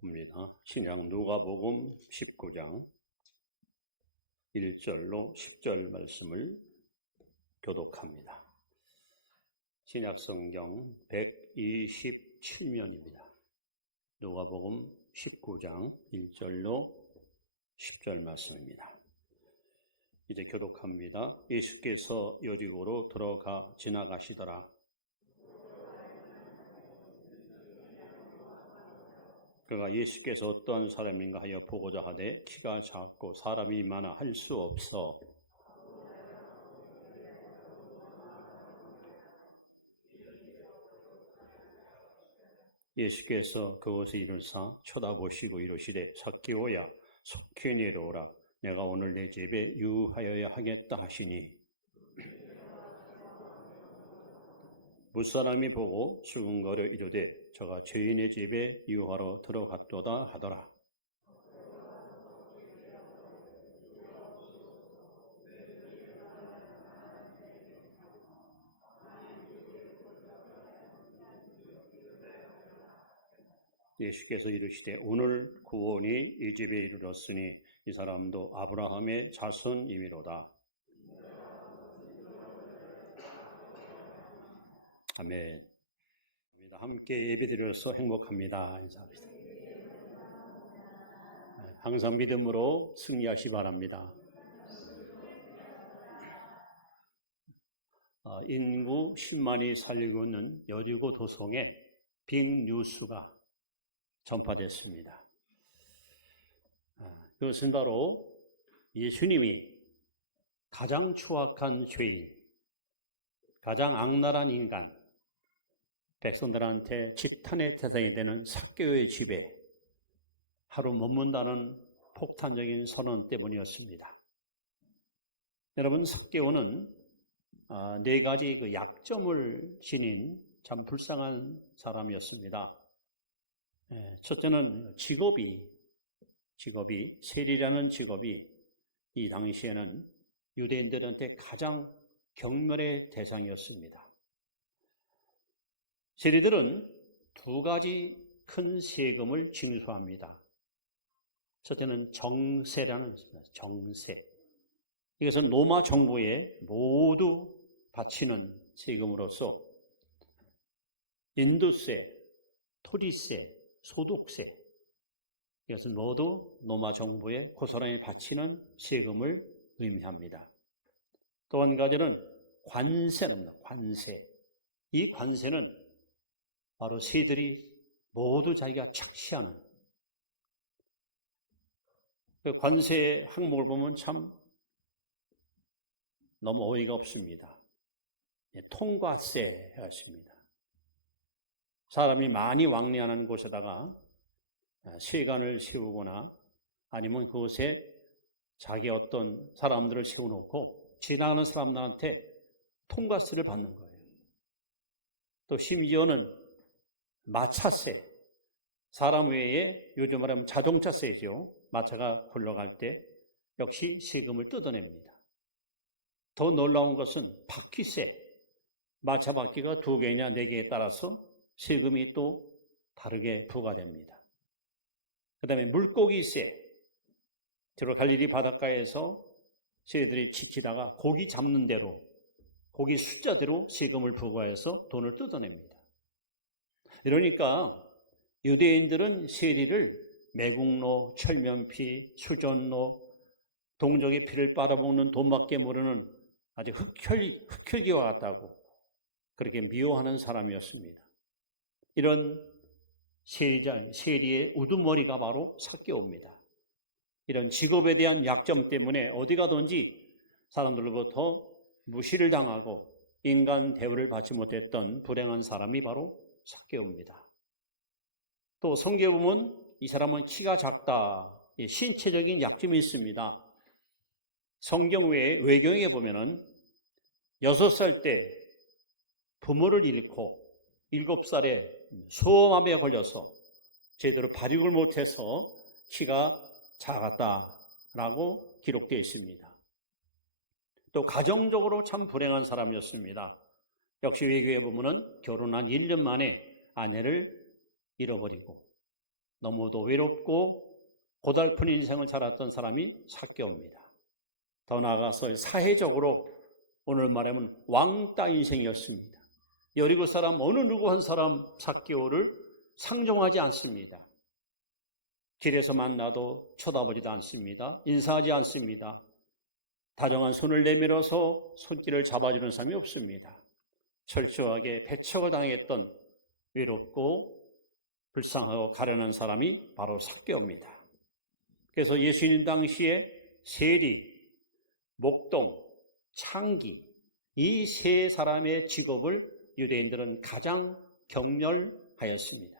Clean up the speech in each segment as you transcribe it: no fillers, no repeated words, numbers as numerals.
봅니다. 신약 누가복음 19장 1절로 10절 말씀을 교독합니다. 신약 성경 127면입니다. 누가복음 19장 1절로 10절 말씀입니다. 이제 교독합니다. 예수께서 여리고로 들어가 지나가시더라. 그가 예수께서 어떠한 사람인가 하여 보고자 하되 키가 작고 사람이 많아 할 수 없어 예수께서 그것을 이루사 쳐다보시고 이르시되 zacche오야 속히 내려오라 내가 오늘 내 집에 유하여야 하겠다 하시니 무사람이 보고 수근거려 이르되 저가 죄인의 집에 유하러 들어갔도다 하더라. 예수께서 이르시되 오늘 구원이 이 집에 이르렀으니 이 사람도 아브라함의 자손이미로다. 아멘. 함께 예배드려서 행복합니다. 인사합니다. 항상 믿음으로 승리하시 바랍니다. 인구 10만이 살고 있는 여리고 도성에 빅뉴스가 전파됐습니다. 그것은 바로 예수님이 가장 추악한 죄인, 가장 악랄한 인간, 백성들한테 지탄의 대상이 되는 삭개오의 집에 하루 머문다는 폭탄적인 선언 때문이었습니다. 여러분, 삭개오는 네 가지 그 약점을 지닌 참 불쌍한 사람이었습니다. 첫째는 직업이 세리라는 직업이 이 당시에는 유대인들한테 가장 경멸의 대상이었습니다. 세리들은 두 가지 큰 세금을 징수합니다. 첫째는 정세라는 것입니다. 정세. 이것은 로마 정부에 모두 바치는 세금으로서 인도세, 토지세, 소득세 이것은 모두 로마 정부에 그 사람이 바치는 세금을 의미합니다. 또 한 가지는 관세랍니다. 관세. 이 관세는 바로 세들이 모두 자기가 착시하는 그 관세의 항목을 보면 참 너무 어이가 없습니다. 통과세 하십니다. 사람이 많이 왕래하는 곳에다가 세관을 세우거나 아니면 그곳에 자기 어떤 사람들을 세워놓고 지나가는 사람들한테 통과세를 받는 거예요. 또 심지어는 마차세, 사람 외에 요즘 말하면 자동차세죠. 마차가 굴러갈 때 역시 세금을 뜯어냅니다. 더 놀라운 것은 바퀴세, 마차 바퀴가 2개냐 4개에 따라서 세금이 또 다르게 부과됩니다. 그 다음에 물고기세, 주로 갈릴리 바닷가에서 새들이 지키다가 고기 잡는 대로, 고기 숫자대로 세금을 부과해서 돈을 뜯어냅니다. 이러니까 유대인들은 세리를 매국노, 철면피, 수전노, 동족의 피를 빨아먹는 돈밖에 모르는 아주 흑혈기와 같다고 그렇게 미워하는 사람이었습니다. 이런 세리의 우두머리가 바로 삭개오입니다. 이런 직업에 대한 약점 때문에 어디 가든지 사람들로부터 무시를 당하고 인간 대우를 받지 못했던 불행한 사람이 바로 삭개오입니다. 또 성경에 보면 이 사람은 키가 작다. 신체적인 약점이 있습니다. 성경 외에 외경에 보면은 6살 때 부모를 잃고 7살에 소아마비에 걸려서 제대로 발육을 못해서 키가 작았다라고 기록되어 있습니다. 또 가정적으로 참 불행한 사람이었습니다. 역시 외교에 보면은 결혼한 1년 만에 아내를 잃어버리고 너무도 외롭고 고달픈 인생을 살았던 사람이 삭개오입니다. 더 나아가서 사회적으로 오늘 말하면 왕따 인생이었습니다. 여리고 사람 어느 누구 한 사람 삭개오를 상종하지 않습니다. 길에서 만나도 쳐다보지도 않습니다. 인사하지 않습니다. 다정한 손을 내밀어서 손길을 잡아주는 사람이 없습니다. 철저하게 배척을 당했던 외롭고 불쌍하고 가련한 사람이 바로 삭개오입니다. 그래서 예수님 당시에 세리, 목동, 창기 이 세 사람의 직업을 유대인들은 가장 경멸하였습니다.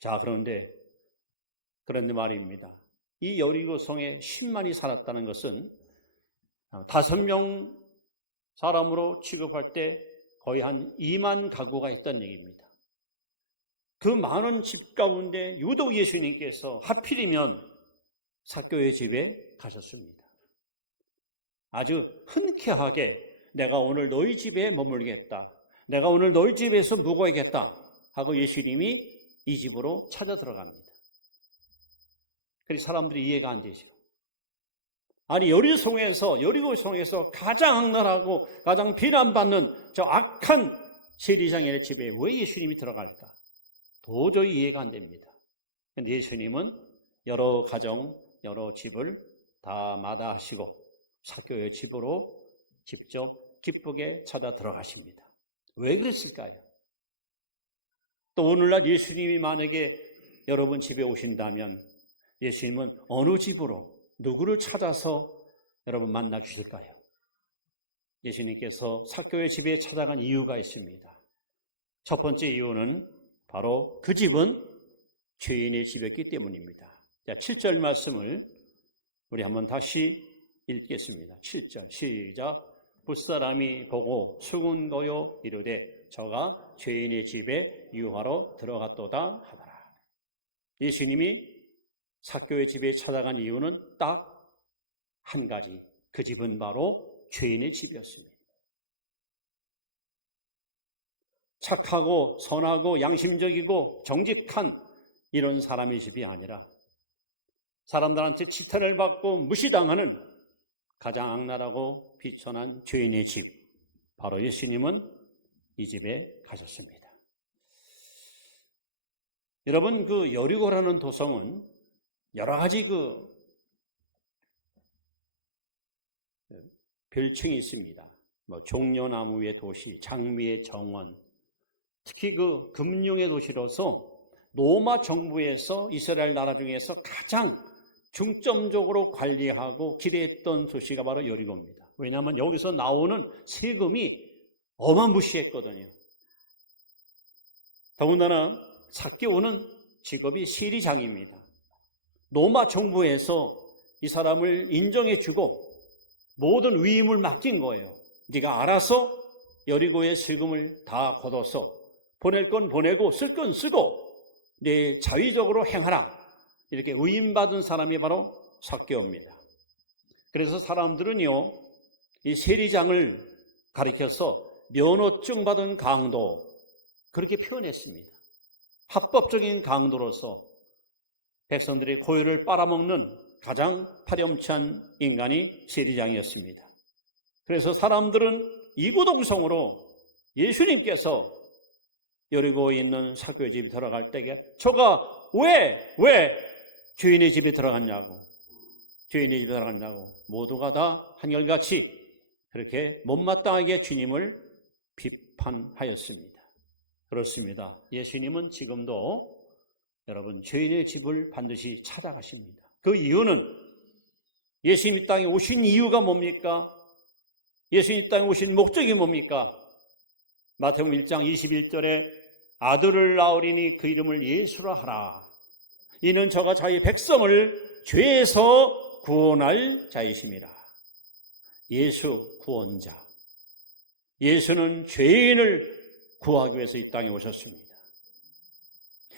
자, 그런데 말입니다. 이 여리고성에 10만이 살았다는 것은 5명 사람으로 취급할 때 거의 한 2만 가구가 있다는 얘기입니다. 그 많은 집 가운데 유독 예수님께서 하필이면 삭개오의 집에 가셨습니다. 아주 흔쾌하게 내가 오늘 너희 집에 머물겠다. 내가 오늘 너희 집에서 묵어야겠다 하고 예수님이 이 집으로 찾아 들어갑니다. 그래서 사람들이 이해가 안 되죠. 아니 여리고성에서 가장 악랄하고 가장 비난받는 저 악한 세리장의 집에 왜 예수님이 들어갈까? 도저히 이해가 안 됩니다. 그런데 예수님은 여러 가정, 여러 집을 다 마다하시고 삭개오의 집으로 직접 기쁘게 찾아 들어가십니다. 왜 그랬을까요? 또 오늘날 예수님이 만약에 여러분 집에 오신다면 예수님은 어느 집으로 누구를 찾아서 여러분 만나 주실까요? 예수님께서 삭개오의 집에 찾아간 이유가 있습니다. 첫 번째 이유는 바로 그 집은 죄인의 집이었기 때문입니다. 자, 7절 말씀을 우리 한번 다시 읽겠습니다. 7절 시작. 붓사람이 보고 수군거요 이르되 저가 죄인의 집에 유하러 들어갔도다 하더라. 예수님이 삭개오의 집에 찾아간 이유는 딱 한 가지. 그 집은 바로 죄인의 집이었습니다. 착하고 선하고 양심적이고 정직한 이런 사람의 집이 아니라 사람들한테 지탄을 받고 무시당하는 가장 악랄하고 비천한 죄인의 집, 바로 예수님은 이 집에 가셨습니다. 여러분, 그 여리고라는 도성은 여러 가지 별칭이 있습니다. 종려나무의 도시, 장미의 정원, 특히 그 금융의 도시로서 로마 정부에서 이스라엘 나라 중에서 가장 중점적으로 관리하고 기대했던 도시가 바로 여리고입니다. 왜냐하면 여기서 나오는 세금이 어마무시했거든요. 더군다나 삭개오는 직업이 세리장입니다. 로마 정부에서 이 사람을 인정해주고 모든 위임을 맡긴 거예요. 네가 알아서 여리고의 세금을 다 걷어서 보낼 건 보내고 쓸 건 쓰고 네 자위적으로 행하라. 이렇게 위임받은 사람이 바로 삭개오입니다. 그래서 사람들은요, 이 세리장을 가리켜서 면허증 받은 강도 그렇게 표현했습니다. 합법적인 강도로서 백성들의 고유를 빨아먹는 가장 파렴치한 인간이 세리장이었습니다. 그래서 사람들은 이구동성으로 예수님께서 여리고에 있는 삭개오의 집에 들어갈 때에 저가 왜 죄인의 집에 들어갔냐고 모두가 다 한결같이 그렇게 못마땅하게 주님을 비판하였습니다. 그렇습니다. 예수님은 지금도 여러분 죄인의 집을 반드시 찾아가십니다. 그 이유는 예수님 이 땅에 오신 이유가 뭡니까? 예수님 이 땅에 오신 목적이 뭡니까? 마태복음 1장 21절에 아들을 낳으리니 그 이름을 예수라 하라. 이는 저가 자기 백성을 죄에서 구원할 자이심이라. 예수 구원자. 예수는 죄인을 구하기 위해서 이 땅에 오셨습니다.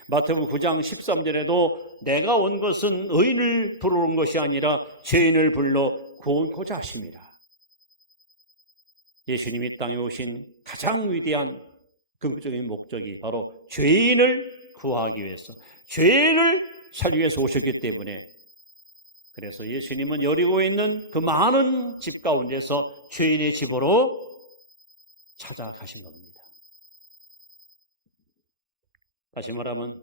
마태복음 9장 13절에도 내가 온 것은 의인을 부르는 것이 아니라 죄인을 불러 구원코자 하심이라. 예수님이 땅에 오신 가장 위대한 궁극적인 목적이 바로 죄인을 구하기 위해서, 죄를 살리기 위해서 오셨기 때문에, 그래서 예수님은 여리고에 있는 그 많은 집 가운데서 죄인의 집으로 찾아가신 겁니다. 다시 말하면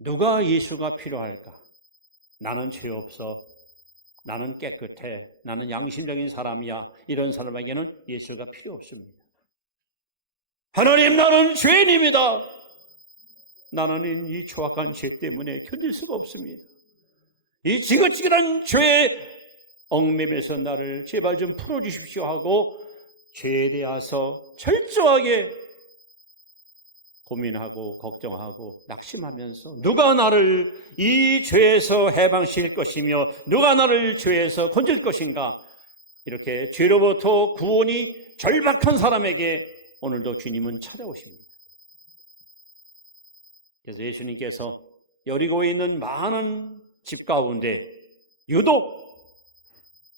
누가 예수가 필요할까? 나는 죄 없어, 나는 깨끗해, 나는 양심적인 사람이야, 이런 사람에게는 예수가 필요 없습니다. 하나님, 나는 죄인입니다. 나는 이 추악한 죄 때문에 견딜 수가 없습니다. 이 지긋지긋한 죄에 얽매면서 나를 제발 좀 풀어주십시오 하고 죄에 대해서 철저하게 고민하고 걱정하고 낙심하면서 누가 나를 이 죄에서 해방시킬 것이며 누가 나를 죄에서 건질 것인가, 이렇게 죄로부터 구원이 절박한 사람에게 오늘도 주님은 찾아오십니다. 그래서 예수님께서 여리고에 있는 많은 집 가운데 유독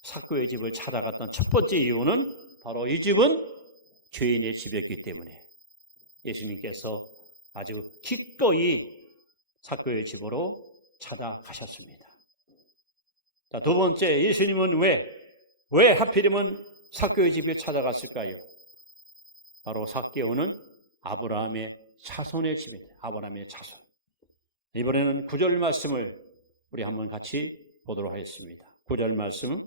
삭개오의 집을 찾아갔던 첫 번째 이유는 바로 이 집은 죄인의 집이었기 때문에 예수님께서 아주 기꺼이 삭개오의 집으로 찾아가셨습니다. 자, 두 번째, 예수님은 왜 하필이면 삭개오의 집에 찾아갔을까요? 바로 삭개오는 아브라함의 자손의 집입니다. 아브라함의 자손. 이번에는 9절 말씀을 우리 한번 같이 보도록 하겠습니다. 9절 말씀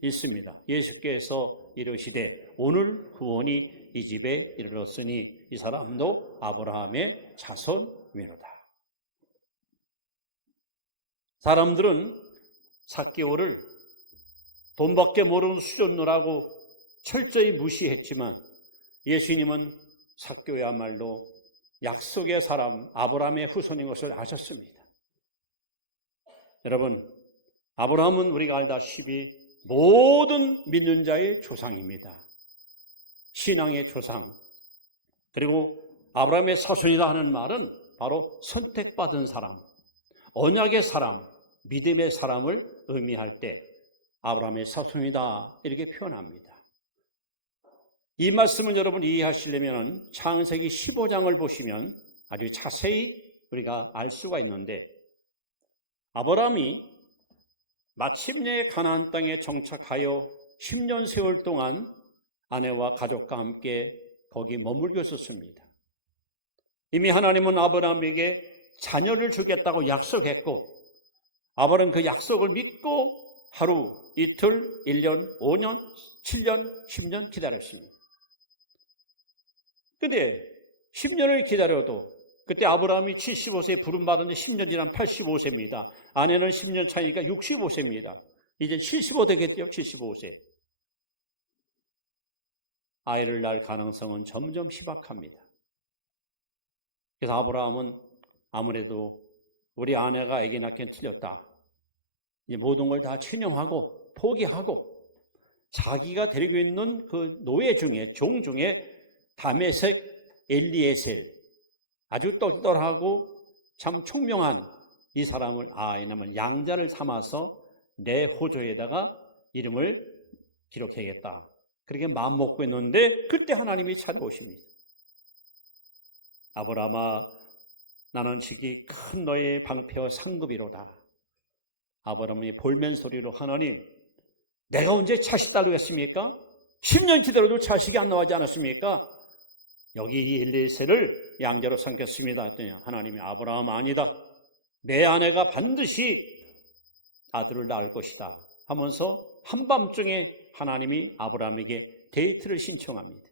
읽습니다. 예수께서 이르시되 오늘 구원이 이 집에 이르렀으니 이 사람도 아브라함의 자손이로다. 사람들은 삭개오를 돈밖에 모르는 수존노라고 철저히 무시했지만 예수님은 삭개오야말로 약속의 사람 아브라함의 후손인 것을 아셨습니다. 여러분, 아브라함은 우리가 알다시피 모든 믿는 자의 조상입니다. 신앙의 조상. 그리고 아브라함의 자손이다 하는 말은 바로 선택받은 사람, 언약의 사람, 믿음의 사람을 의미할 때 아브라함의 자손이다 이렇게 표현합니다. 이 말씀을 여러분 이해하시려면 창세기 15장을 보시면 아주 자세히 우리가 알 수가 있는데, 아브라함이 마침내 가나안 땅에 정착하여 10년 세월 동안 아내와 가족과 함께 거기 머물고 있었습니다. 이미 하나님은 아브라함에게 자녀를 주겠다고 약속했고, 아브라함은 그 약속을 믿고 하루, 이틀, 1년, 5년, 7년, 10년 기다렸습니다. 근데 10년을 기다려도 그때 아브라함이 75세에 부름받은 지 10년 지난 85세입니다. 아내는 10년 차이니까 65세입니다. 이제 75 되겠죠? 75세. 아이를 낳을 가능성은 점점 희박합니다. 그래서 아브라함은 아무래도 우리 아내가 아기 낳기엔 틀렸다. 이제 모든 걸 다 체념하고 포기하고 자기가 데리고 있는 그 노예 중에, 종 중에 다메섹 엘리에셀, 아주 똘똘하고 참 총명한 이 사람을 이놈은 양자를 삼아서 내 호조에다가 이름을 기록해야겠다. 그렇게 마음 먹고 있는데 그때 하나님이 찾아오십니다. 아브라함아, 나는 지기 큰 너의 방패와 상급이로다. 아브라함이 볼멘 소리로, 하나님, 내가 언제 자식 달라겠습니까? 10년 기다려도 자식이 안 나오지 않았습니까? 여기 이 엘리에셀을 양자로 삼겠습니다 했더니 하나님이, 아브라함 아니다. 내 아내가 반드시 아들을 낳을 것이다 하면서 한밤중에 하나님이 아브라함에게 데이트를 신청합니다.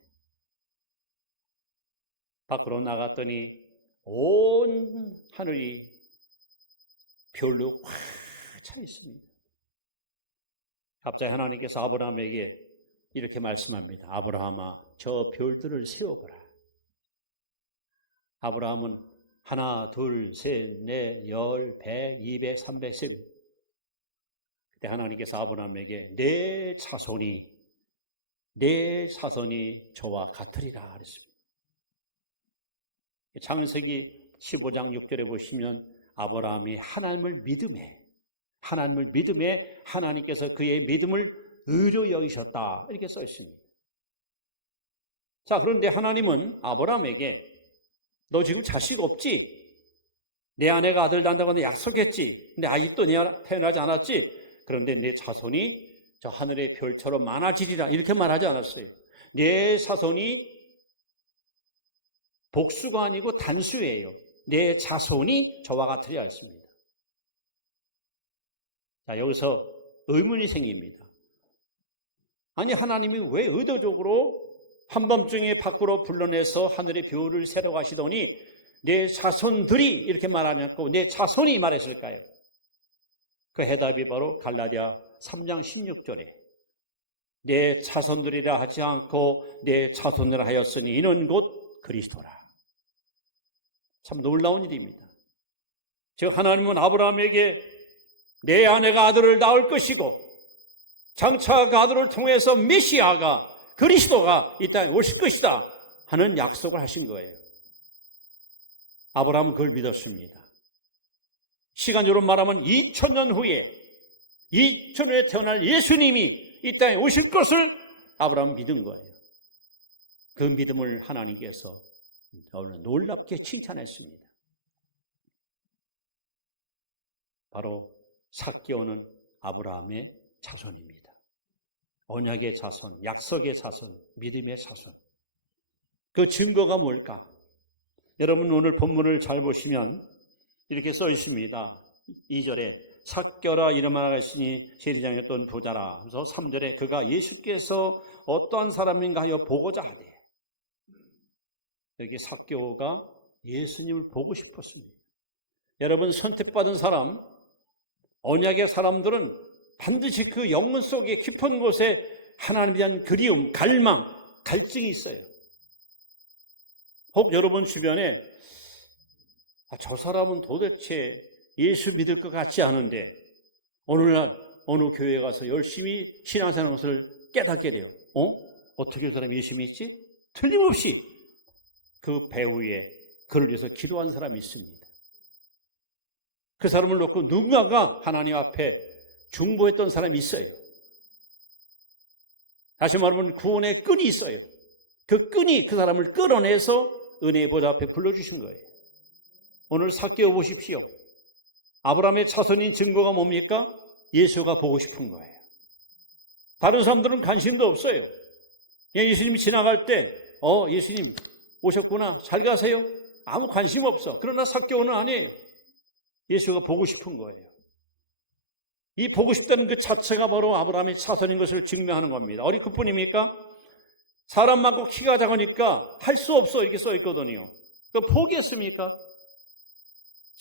밖으로 나갔더니 온 하늘이 별로 꽉 차 있습니다. 갑자기 하나님께서 아브라함에게 이렇게 말씀합니다. 아브라함아, 저 별들을 세어보라. 아브라함은 하나, 둘, 셋, 넷, 열, 백, 이백, 삼백, 세. 그때 하나님께서 아브라함에게 내 자손이 저와 같으리라 그랬습니다. 창세기 15장 6절에 보시면 아브라함이 하나님을 믿음에 하나님께서 그의 믿음을 의로 여기셨다 이렇게 써 있습니다. 자, 그런데 하나님은 아브라함에게 너 지금 자식 없지? 내 아내가 아들 낳는다고 약속했지. 근데 아직도 태어나지 않았지? 그런데 내 자손이 저 하늘의 별처럼 많아지리라. 이렇게 말하지 않았어요. 내 자손이 복수가 아니고 단수예요. 내 자손이 저와 같으리라 했습니다. 자, 여기서 의문이 생깁니다. 아니, 하나님이 왜 의도적으로 한밤중에 밖으로 불러내서 하늘의 별을 세러 가시더니 내 자손들이 이렇게 말하지 않고 내 자손이 말했을까요? 그 해답이 바로 갈라디아 3장 16절에 내 자손들이라 하지 않고 내 자손이라 하였으니 이는 곧 그리스도라. 참 놀라운 일입니다. 즉 하나님은 아브라함에게 내 아내가 아들을 낳을 것이고 장차 그 아들을 통해서 메시아가 그리스도가 이 땅에 오실 것이다 하는 약속을 하신 거예요. 아브라함은 그걸 믿었습니다. 시간적으로 말하면 2000년 후에 2000년에 태어날 예수님이 이 땅에 오실 것을 아브라함은 믿은 거예요. 그 믿음을 하나님께서 놀랍게 칭찬했습니다. 바로 삭개오는 아브라함의 자손입니다. 언약의 자손, 약속의 자손, 믿음의 자손. 그 증거가 뭘까? 여러분 오늘 본문을 잘 보시면 이렇게 써 있습니다. 2절에 삭개오라 이름하라 했으니 세리장에 어떤 부자라. 그래서 3절에 그가 예수께서 어떠한 사람인가 하여 보고자 하되. 여기 삭개오가 예수님을 보고 싶었습니다. 여러분 선택받은 사람, 언약의 사람들은 반드시 그 영혼 속에 깊은 곳에 하나님에 대한 그리움, 갈망, 갈증이 있어요. 혹 여러분 주변에 저 사람은 도대체 예수 믿을 것 같지 않은데 오늘날 어느 교회에 가서 열심히 신앙생활하는 것을 깨닫게 돼요. 어떻게 그 사람이 예수 믿지? 틀림없이 그 배후에 그를 위해서 기도한 사람이 있습니다. 그 사람을 놓고 누군가가 하나님 앞에 중보했던 사람이 있어요. 다시 말하면 구원의 끈이 있어요. 그 끈이 그 사람을 끌어내서 은혜의 보좌 앞에 불러주신 거예요. 오늘 삭개오 보십시오. 아브라함의 자손인 증거가 뭡니까? 예수가 보고 싶은 거예요. 다른 사람들은 관심도 없어요. 그냥 예수님이 지나갈 때 예수님 오셨구나, 잘 가세요. 아무 관심 없어. 그러나 삭개오는 아니에요. 예수가 보고 싶은 거예요. 이 보고 싶다는 그 자체가 바로 아브라함의 자손인 것을 증명하는 겁니다. 어리 그뿐입니까? 사람 많고 키가 작으니까 할 수 없어 이렇게 써 있거든요. 그 포기했습니까?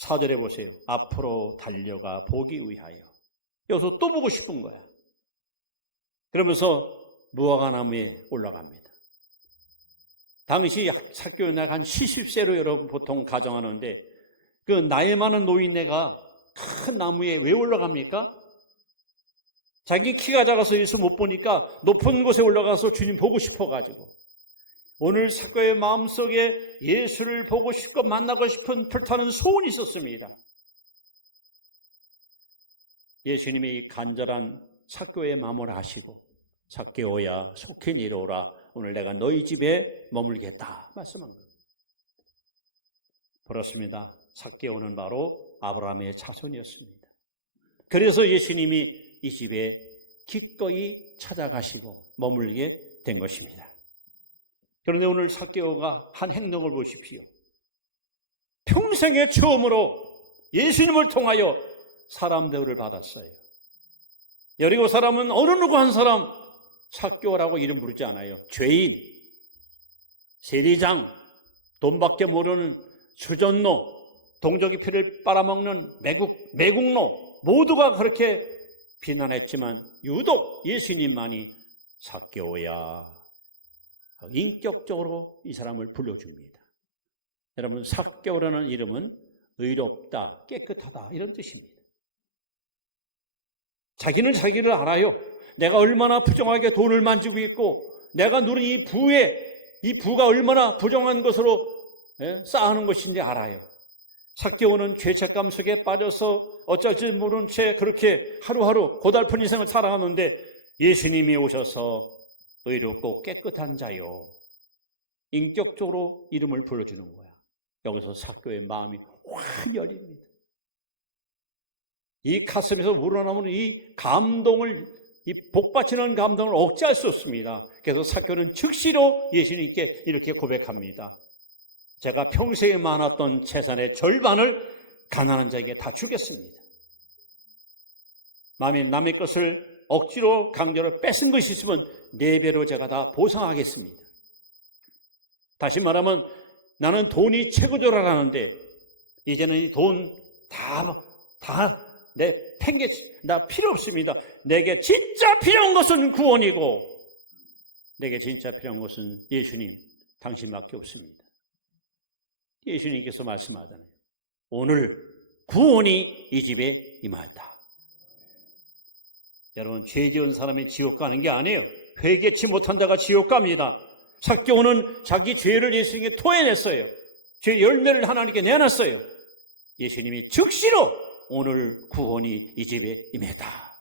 4절에 보세요. 앞으로 달려가 보기 위하여. 여기서 또 보고 싶은 거야. 그러면서 무화과나무에 올라갑니다. 당시 삭개오 나이가 한 70세로 여러분 보통 가정하는데 그 나이 많은 노인네가 큰 나무에 왜 올라갑니까? 자기 키가 작아서 예수 못 보니까 높은 곳에 올라가서 주님 보고 싶어가지고 오늘 삭개오의 마음속에 예수를 보고 싶고 만나고 싶은 불타는 소원이 있었습니다. 예수님의 이 간절한 삭개오의 마음을 아시고 삭개오야 속히 내려오라 오늘 내가 너희 집에 머물겠다 말씀한 거예요. 그렇습니다. 삭개오는 바로 아브라함의 자손이었습니다. 그래서 예수님이 이 집에 기꺼이 찾아가시고 머물게 된 것입니다. 그런데 오늘 삭개오가 한 행동을 보십시오. 평생에 처음으로 예수님을 통하여 사람 대우를 받았어요. 여리고 사람은 어느 누구 한 사람 삭개오라고 이름 부르지 않아요. 죄인, 세리장, 돈밖에 모르는 수전노, 동족의 피를 빨아먹는 매국노 모두가 그렇게 비난했지만 유독 예수님만이 삭개오야 인격적으로 이 사람을 불러줍니다. 여러분 삭개오라는 이름은 의롭다, 깨끗하다 이런 뜻입니다. 자기는 자기를 알아요. 내가 얼마나 부정하게 돈을 만지고 있고 내가 누린 이 부가 얼마나 부정한 것으로 쌓아놓은 것인지 알아요. 삭개오는 죄책감 속에 빠져서 어쩔지 모른 채 그렇게 하루하루 고달픈 인생을 살아가는데 예수님이 오셔서 의롭고 깨끗한 자요 인격적으로 이름을 불러주는 거야. 여기서 삭개오의 마음이 확 열립니다. 이 가슴에서 우러나오는 이 감동을, 이 복받치는 감동을 억제할 수 없습니다. 그래서 삭개오는 즉시로 예수님께 이렇게 고백합니다. 제가 평생에 많았던 재산의 절반을 가난한 자에게 다 주겠습니다. 남의 것을 억지로 강제로 뺏은 것이 있으면 4배로 제가 다 보상하겠습니다. 다시 말하면 나는 돈이 최고조를 하는데 이제는 이 돈 다 내 팽개치, 나 필요 없습니다. 내게 진짜 필요한 것은 구원이고 내게 진짜 필요한 것은 예수님, 당신밖에 없습니다. 예수님께서 말씀하잖아요. 오늘 구원이 이 집에 임하였다. 여러분, 죄 지은 사람이 지옥 가는 게 아니에요. 회개치 못한 자가 지옥 갑니다. 삭개오는 자기 죄를 예수님께 토해냈어요. 죄 열매를 하나님께 내놨어요. 예수님이 즉시로 오늘 구원이 이 집에 임했다.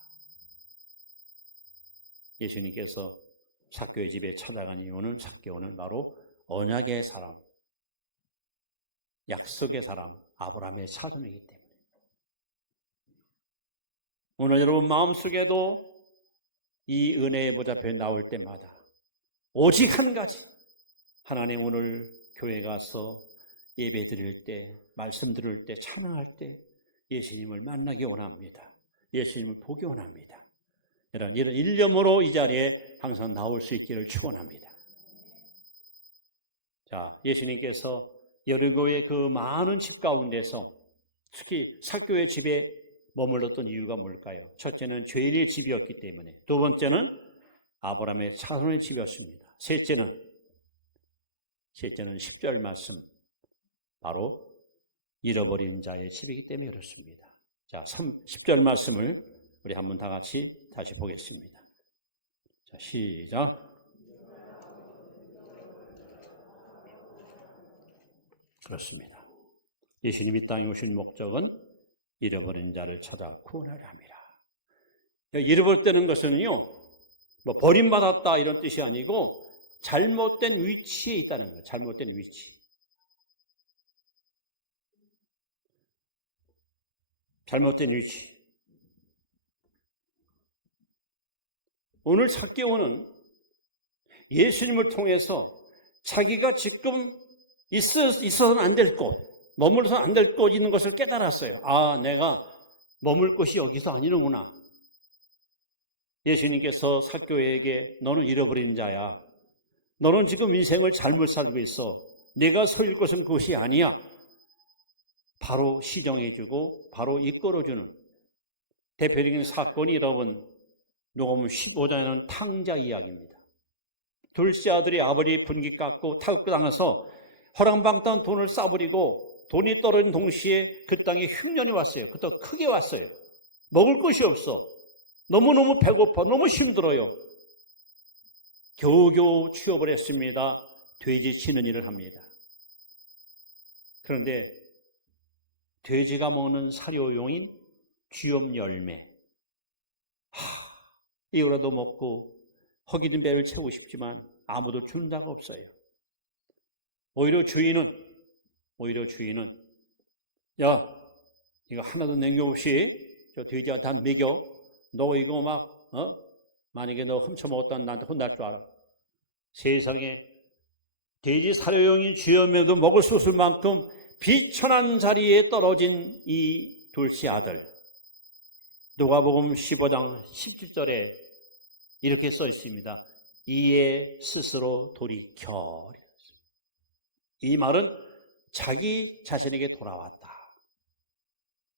예수님께서 삭개오의 집에 찾아간 이유는 삭개오는 바로 언약의 사람, 약속의 사람, 아브라함의 자손이기 때문에. 오늘 여러분 마음속에도 이 은혜의 보좌표에 나올 때마다 오직 한 가지, 하나님 오늘 교회 가서 예배 드릴 때, 말씀 들을 때, 찬양할 때 예수님을 만나기 원합니다. 예수님을 보기 원합니다. 이런 일념으로 이 자리에 항상 나올 수 있기를 축원합니다. 자, 예수님께서 여리고의 그 많은 집 가운데서 특히 삭개오의 집에 머물렀던 이유가 뭘까요? 첫째는 죄인의 집이었기 때문에, 두 번째는 아브라함의 자손의 집이었습니다. 셋째는 10절 말씀, 바로 잃어버린 자의 집이기 때문에 그렇습니다. 자, 10절 말씀을 우리 한번 다 같이 다시 보겠습니다. 자, 시작. 그렇습니다. 예수님이 땅에 오신 목적은 잃어버린 자를 찾아 구원하려 함이라. 잃어버렸다는 것은요, 뭐 버림받았다 이런 뜻이 아니고 잘못된 위치에 있다는 거예요. 잘못된 위치. 잘못된 위치. 오늘 삭개오는 예수님을 통해서 자기가 지금 있어서는 안 될 곳, 머물러서는 안 될 곳 있는 것을 깨달았어요. 아, 내가 머물 곳이 여기서 아니는구나. 예수님께서 삭개오에게 너는 잃어버린 자야. 너는 지금 인생을 잘못 살고 있어. 내가 설 곳은 그것이 아니야. 바로 시정해주고 바로 이끌어주는 대표적인 사건이 여러분 녹음 15장에는 탕자 이야기입니다. 둘째 아들이 아버지 분깃 깎고 타국당해서 허랑방탕 돈을 싸버리고 돈이 떨어진 동시에 그 땅에 흉년이 왔어요. 그것도 크게 왔어요. 먹을 것이 없어. 너무너무 배고파. 너무 힘들어요. 겨우겨우 취업을 했습니다. 돼지 치는 일을 합니다. 그런데 돼지가 먹는 사료용인 쥐염 열매, 이거라도 먹고 허기진 배를 채우고 싶지만 아무도 주는 자가 없어요. 오히려 주인은 야, 이거 하나도 남김없이 저 돼지한테 한 먹여. 너 이거 만약에 너 훔쳐먹었다면 나한테 혼날 줄 알아. 세상에 돼지 사료용인 쥐염에도 먹을 수 없을 만큼 비천한 자리에 떨어진 이 둘째 아들. 누가복음 15장 17절에 이렇게 써 있습니다. 이에 스스로 돌이켜. 이 말은 자기 자신에게 돌아왔다.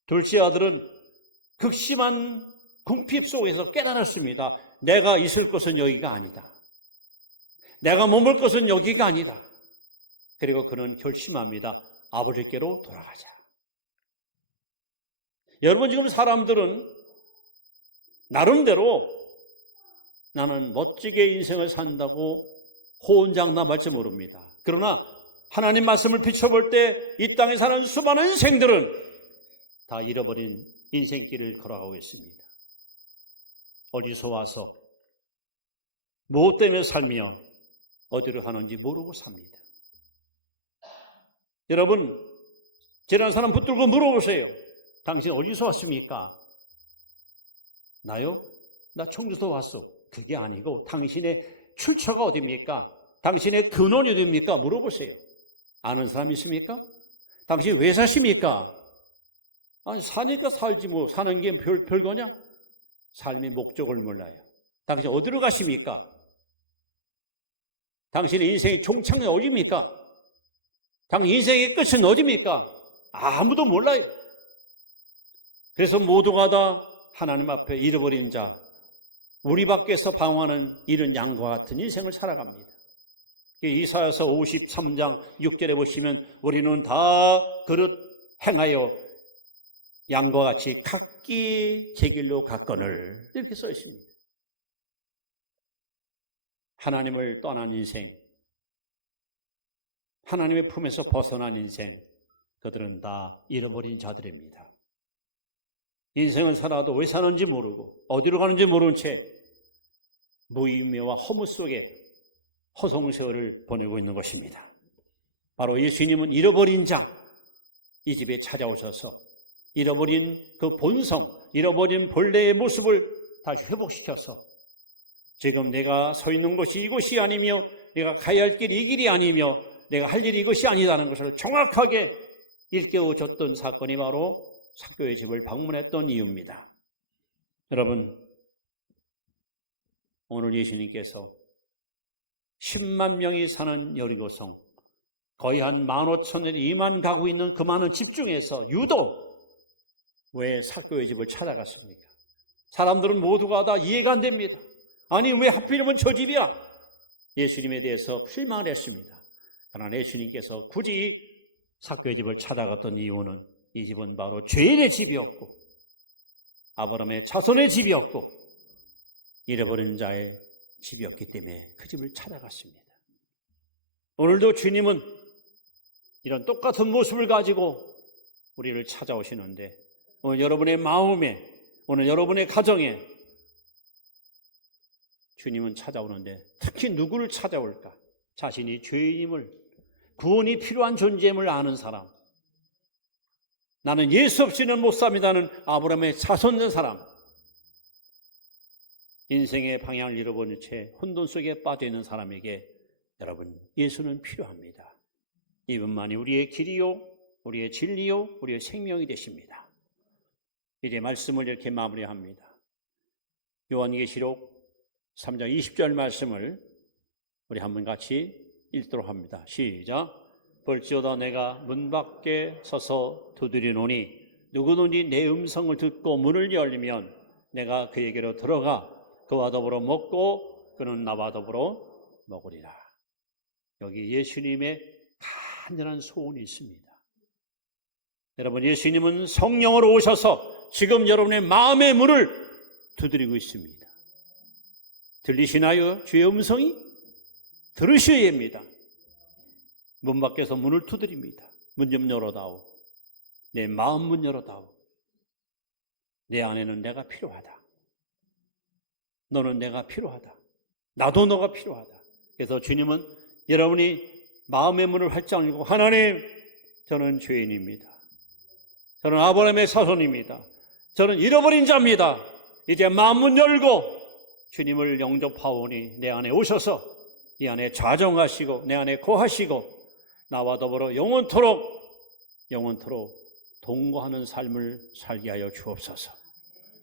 둘째 아들은 극심한 궁핍 속에서 깨달았습니다. 내가 있을 곳은 여기가 아니다. 내가 머물 곳은 여기가 아니다. 그리고 그는 결심합니다. 아버지께로 돌아가자. 여러분, 지금 사람들은 나름대로 나는 멋지게 인생을 산다고 호언장담할지 모릅니다. 그러나 하나님 말씀을 비춰볼 때 이 땅에 사는 수많은 생들은 다 잃어버린 인생길을 걸어가고 있습니다. 어디서 와서 무엇 때문에 살며 어디로 가는지 모르고 삽니다. 여러분, 지난 사람 붙들고 물어보세요. 당신 어디서 왔습니까? 나요? 나 청주에서 왔어. 그게 아니고 당신의 출처가 어디입니까? 당신의 근원이 어디입니까? 물어보세요. 아는 사람 있습니까? 당신 왜 사십니까? 아니, 사니까 살지 뭐 사는 게 별거냐? 삶의 목적을 몰라요. 당신 어디로 가십니까? 당신의 인생의 종착은 어디입니까? 당신 인생의 끝은 어디입니까? 아무도 몰라요. 그래서 모두가 다 하나님 앞에 잃어버린 자, 우리 밖에서 방황하는 이런 양과 같은 인생을 살아갑니다. 이사야서 53장 6절에 보시면 우리는 다 그릇 행하여 양과 같이 각기 제 길로 갔거늘 이렇게 써 있습니다. 하나님을 떠난 인생, 하나님의 품에서 벗어난 인생, 그들은 다 잃어버린 자들입니다. 인생을 살아도 왜 사는지 모르고 어디로 가는지 모르는 채 무의미와 허무 속에 허송세월을 보내고 있는 것입니다. 바로 예수님은 잃어버린 자, 이 집에 찾아오셔서 잃어버린 그 본성, 잃어버린 본래의 모습을 다시 회복시켜서 지금 내가 서 있는 곳이 이곳이 아니며 내가 가야 할 길이 이 길이 아니며 내가 할 일이 이것이 아니라는 것을 정확하게 일깨워줬던 사건이 바로 삭개오의 집을 방문했던 이유입니다. 여러분, 오늘 예수님께서 10만 명이 사는 여리고성, 거의 한 15,000년, 2만 가구 있는 그 많은 집 중에서 유독 왜 삭개오의 집을 찾아갔습니까? 사람들은 모두가 다 이해가 안 됩니다. 아니, 왜 하필이면 저 집이야? 예수님에 대해서 실망을 했습니다. 그러나 예수님께서 굳이 삭개오의 집을 찾아갔던 이유는 이 집은 바로 죄인의 집이었고 아브라함의 자손의 집이었고 잃어버린 자의 집이었기 때문에 그 집을 찾아갔습니다. 오늘도 주님은 이런 똑같은 모습을 가지고 우리를 찾아오시는데 오늘 여러분의 마음에, 오늘 여러분의 가정에 주님은 찾아오는데 특히 누구를 찾아올까? 자신이 죄인임을, 구원이 필요한 존재임을 아는 사람, 나는 예수 없이는 못 삽니다는 아브라함의 자손된 사람, 인생의 방향을 잃어버린 채 혼돈 속에 빠져있는 사람에게 여러분, 예수는 필요합니다. 이분만이 우리의 길이요, 우리의 진리요, 우리의 생명이 되십니다. 이제 말씀을 이렇게 마무리합니다. 요한계시록 3장 20절 말씀을 우리 한번 같이 읽도록 합니다. 시작. 볼지어다 내가 문 밖에 서서 두드리노니 누구든지 내 음성을 듣고 문을 열리면 내가 그에게로 들어가 그와 더불어 먹고 그는 나와 더불어 먹으리라. 여기 예수님의 간절한 소원이 있습니다. 여러분, 예수님은 성령으로 오셔서 지금 여러분의 마음의 문을 두드리고 있습니다. 들리시나요? 주의 음성이? 들으셔야 합니다. 문 밖에서 문을 두드립니다. 문 좀 열어다오. 내 마음 문 열어다오. 내 안에는 내가 필요하다. 너는 내가 필요하다. 나도 너가 필요하다. 그래서 주님은 여러분이 마음의 문을 활짝 열고 하나님, 저는 죄인입니다. 저는 아브라함의 자손입니다. 저는 잃어버린 자입니다. 이제 마음 문 열고 주님을 영접하오니 내 안에 오셔서 이 안에 좌정하시고 내 안에 거하시고 나와 더불어 영원토록 동거하는 삶을 살게 하여 주옵소서.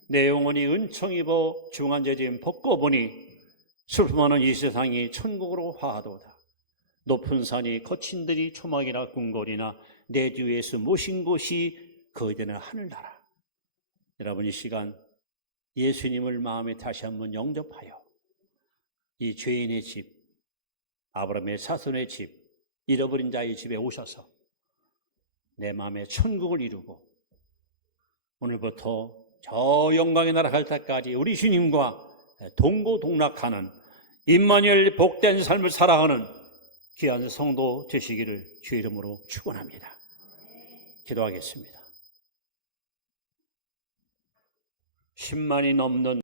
내 영혼이 은총 입어 중한죄짐 벗고 보니 슬픔하는 이 세상이 천국으로 화하도다. 높은 산이 거친 들이 초막이나 궁궐이나 내 주 예수 모신 곳이 거대는 하늘나라. 여러분, 이 시간 예수님을 마음에 다시 한번 영접하여 이 죄인의 집, 아브라함의 자손의 집, 잃어버린 자의 집에 오셔서 내 마음에 천국을 이루고 오늘부터 저 영광의 나라 갈 때까지 우리 주님과 동고동락하는 임마누엘 복된 삶을 살아가는 귀한 성도 되시기를 주의 이름으로 축원합니다. 기도하겠습니다. 10만이 넘는